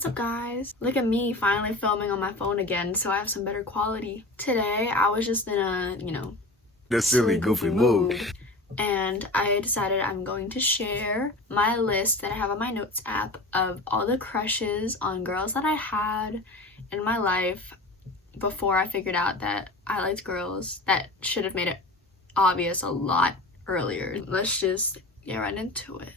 What's up guys? Look at me finally filming on my phone again so I have some better quality. Today I was just in a, the silly goofy mood. And I decided I'm going to share my list that I have on my notes app of all the crushes on girls that I had in my life before I figured out that I liked girls. That should have made it obvious a lot earlier. Let's just get right into it.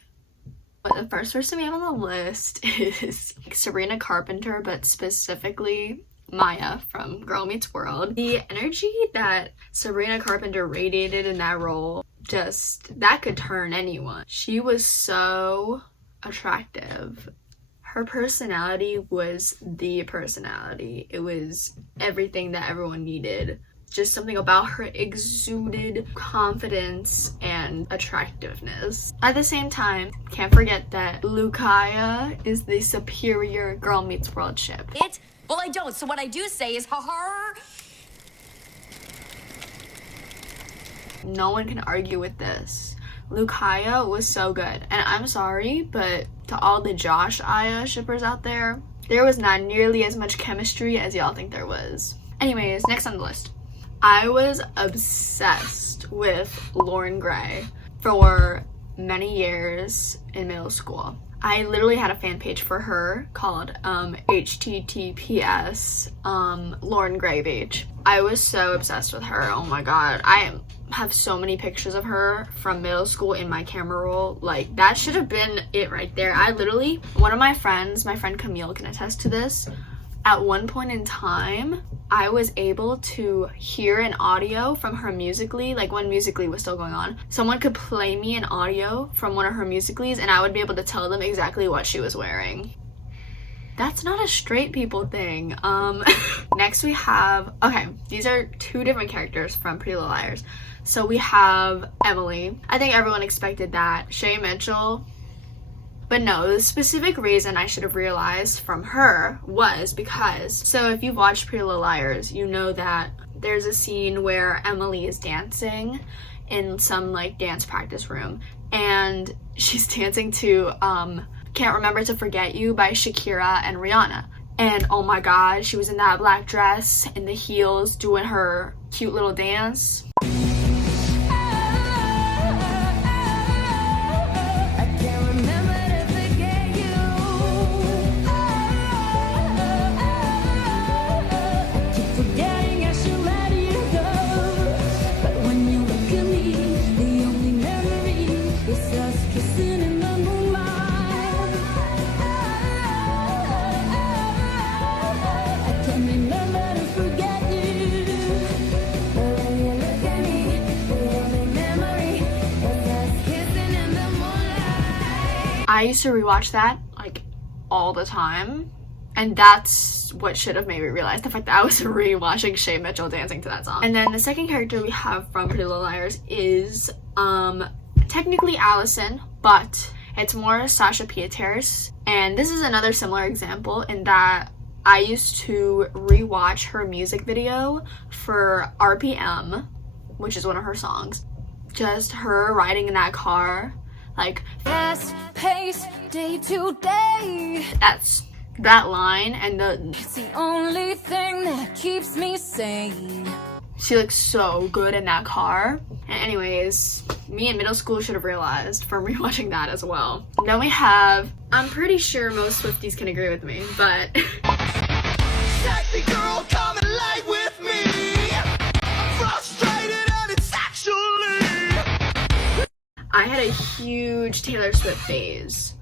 But the first person we have on the list is Sabrina Carpenter, but specifically Maya from Girl Meets World. The energy that Sabrina Carpenter radiated in that role, that could turn anyone. She was so attractive. Her personality was the personality. It was everything that everyone needed. Just something about her exuded confidence and attractiveness. At the same time, can't forget that Lucaya is the superior Girl Meets World ship. Well, I don't. So what I do say is, ha. No one can argue with this. Lucaya was so good. And I'm sorry, but to all the Josh Aya shippers out there, there was not nearly as much chemistry as y'all think there was. Anyways, next on the list. I was obsessed with Lauren Gray for many years in middle school. I literally had a fan page for her called https Lauren Gray page. I was so obsessed with her. Oh my god. I have so many pictures of her from middle school in my camera roll. Like, that should have been it right there. One of my friends, my friend Camille can attest to this. At one point in time, I was able to hear an audio from her Musical.ly, like when Musical.ly was still going on. Someone could play me an audio from one of her Musical.lys and I would be able to tell them exactly what she was wearing. That's not a straight people thing. Next we have, okay, these are two different characters from Pretty Little Liars. So we have Emily. I think everyone expected that. Shay Mitchell. But no, the specific reason I should have realized from her was because, so if you've watched Pretty Little Liars, you know that there's a scene where Emily is dancing in some like dance practice room and she's dancing to Can't Remember to Forget You by Shakira and Rihanna. And oh my god, she was in that black dress and the heels doing her cute little dance. I used to rewatch that like all the time, and that's what should have made me realize the fact that I was rewatching Shay Mitchell dancing to that song. And then the second character we have from Pretty Little Liars is technically Alison, but it's more Sasha Pieters. And this is another similar example in that I used to rewatch her music video for RPM, which is one of her songs. Just her riding in that car, like Fast pace, day to day. That's that line, and It's the only thing that keeps me sane. she looks so good in that car. And anyways, me in middle school should have realized from rewatching that as well. And then we have, I'm pretty sure most Swifties can agree with me, but Sexy girl, come and lay with me. I'm frustrated and it's actually. I had a huge Taylor Swift phase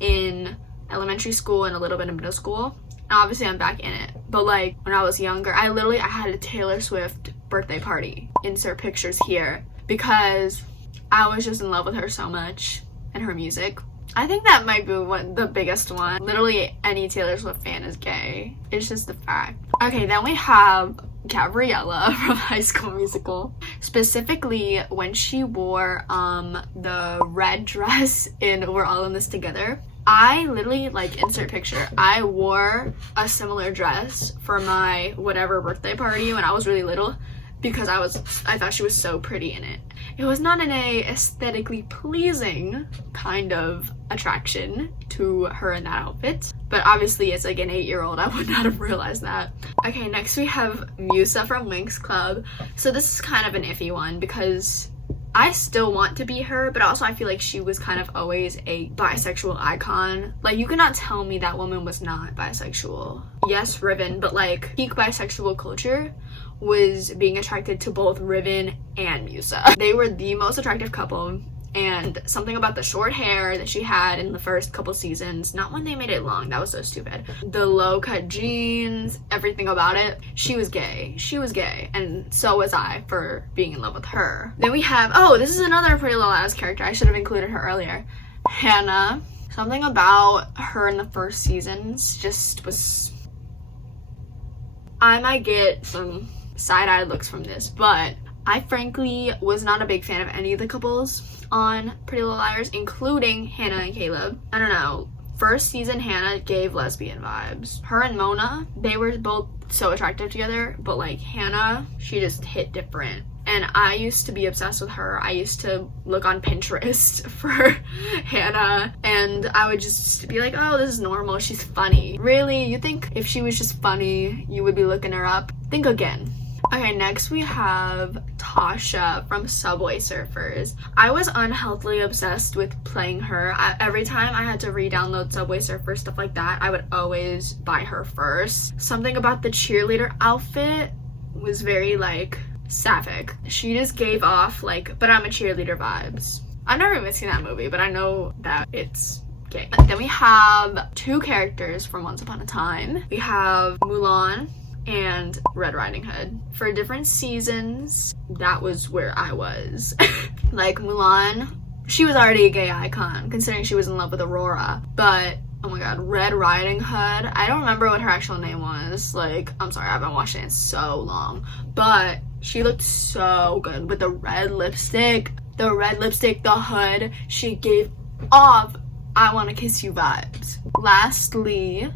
in elementary school and a little bit in middle school. And obviously I'm back in it. But like when I was younger, I had a Taylor Swift birthday party. Insert pictures here. Because I was just in love with her so much and her music. I think that might be the biggest one. Literally any Taylor Swift fan is gay. It's just a fact. Okay, then we have Gabriella from High School Musical. Specifically when she wore the red dress in We're All in This Together. I literally, like, insert picture, I wore a similar dress for my whatever birthday party when I was really little because I thought she was so pretty in it. it was not in a aesthetically pleasing kind of attraction to her in that outfit. But obviously as like an 8-year-old, I would not have realized that. Okay, next we have Musa from Winx Club. So this is kind of an iffy one because I still want to be her, but also I feel like she was kind of always a bisexual icon. Like, you cannot tell me that woman was not bisexual. Yes, Riven, but like peak bisexual culture was being attracted to both Riven and Musa. They were the most attractive couple, and something about the short hair that she had in the first couple seasons, not when they made it long, that was so stupid, the low cut jeans, everything about it, she was gay, and so was I for being in love with her. Then we have, oh, this is another Pretty Little Liars character, I should have included her earlier, Hannah. Something about her in the first seasons just was, I might get some side-eye looks from this, but I frankly was not a big fan of any of the couples on Pretty Little Liars, including Hannah and Caleb. I don't know, first season Hannah gave lesbian vibes. Her and Mona, they were both so attractive together, but like Hannah, she just hit different. And I used to be obsessed with her. I used to look on Pinterest for Hannah, and I would just be like, oh, this is normal, she's funny. Really? You think if she was just funny, you would be looking her up? Think again. Okay, next we have Tasha from Subway Surfers. I was unhealthily obsessed with playing her. Every time I had to re-download Subway Surfers, stuff like that, I would always buy her first. Something about the cheerleader outfit was very like sapphic. She just gave off like, but I'm a cheerleader vibes. I've never even seen that movie, but I know that it's gay. Then we have two characters from Once Upon a Time. We have Mulan and Red Riding Hood. For different seasons, that was where I was. Like Mulan, she was already a gay icon considering she was in love with Aurora, but oh my god, Red Riding Hood, I don't remember what her actual name was. Like, I'm sorry, I haven't watched it in so long, but she looked so good with the red lipstick, the hood. She gave off I want to kiss you vibes. Lastly,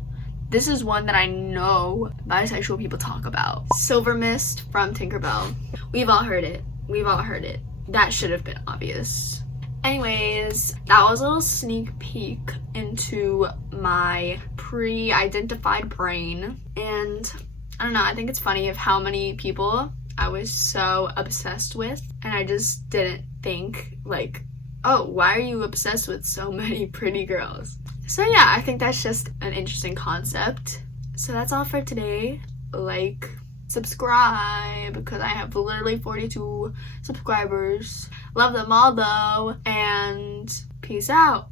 this is one that I know bisexual people talk about. Silver Mist from Tinkerbell. We've all heard it. That should have been obvious. Anyways, that was a little sneak peek into my pre-identified brain. And I don't know, I think it's funny of how many people I was so obsessed with. And I just didn't think like, oh, why are you obsessed with so many pretty girls? So yeah, I think that's just an interesting concept. So that's all for today. Like, subscribe, because I have literally 42 subscribers. Love them all though, and peace out.